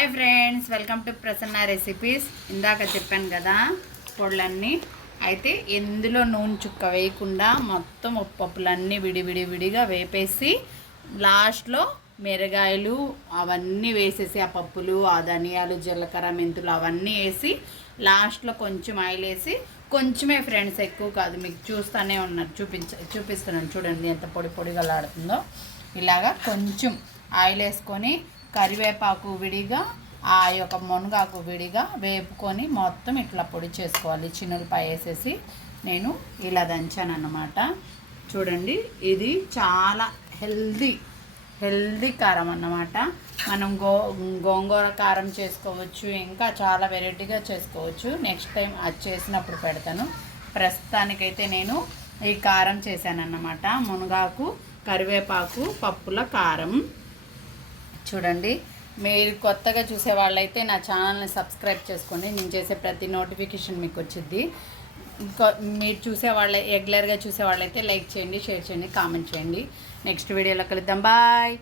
Hi friends, welcome to Prasanna recipes. ఇందాక చెప్పాను కదా పొడులన్నీ. అయితే ఇందులో నూనె చుక్క వేయకుండా మొత్తం పప్పులన్నీ విడిగా వేపేసి లాస్ట్లో మిరగాయలు అవన్నీ వేసేసి ఆ పప్పులు, ఆ ధనియాలు, జీలకర్ర, మెంతులు అవన్నీ వేసి లాస్ట్లో కొంచెం ఆయిల్ వేసి, కొంచెమే ఫ్రెండ్స్, ఎక్కువ కాదు, మీకు చూస్తూనే ఉన్నారు, చూపిస్తున్నాను చూడండి ఎంత పొడిగలాడుతుందో. ఇలాగా కొంచెం ఆయిల్ వేసుకొని కరివేపాకు విడిగా, ఆ యొక్క మునగాకు విడిగా వేపుకొని మొత్తం ఇట్లా పొడి చేసుకోవాలి. చిన్నులపాయ వేసేసి నేను ఇలా దంచాను అన్నమాట. చూడండి, ఇది చాలా హెల్దీ కారం అన్నమాట. మనం గోంగూర కారం చేసుకోవచ్చు, ఇంకా చాలా వెరైటీగా చేసుకోవచ్చు. నెక్స్ట్ టైం అది చేసినప్పుడు పెడతాను. ప్రస్తుతానికైతే నేను ఈ కారం చేశానన్నమాట. మునగాకు, కరివేపాకు, పప్పుల కారం. చూడండి, మీరు కొత్తగా చూసే వాళ్ళైతే నా ఛానల్ని సబ్స్క్రైబ్ చేసుకోండి. నేను చేసే ప్రతి నోటిఫికేషన్ మీకు వచ్చింది. ఇంకా మీరు రెగ్యులర్గా చూసే వాళ్ళైతే లైక్ చేయండి, షేర్ చేయండి, కామెంట్ చేయండి. నెక్స్ట్ వీడియోలో కలుద్దాం. బాయ్.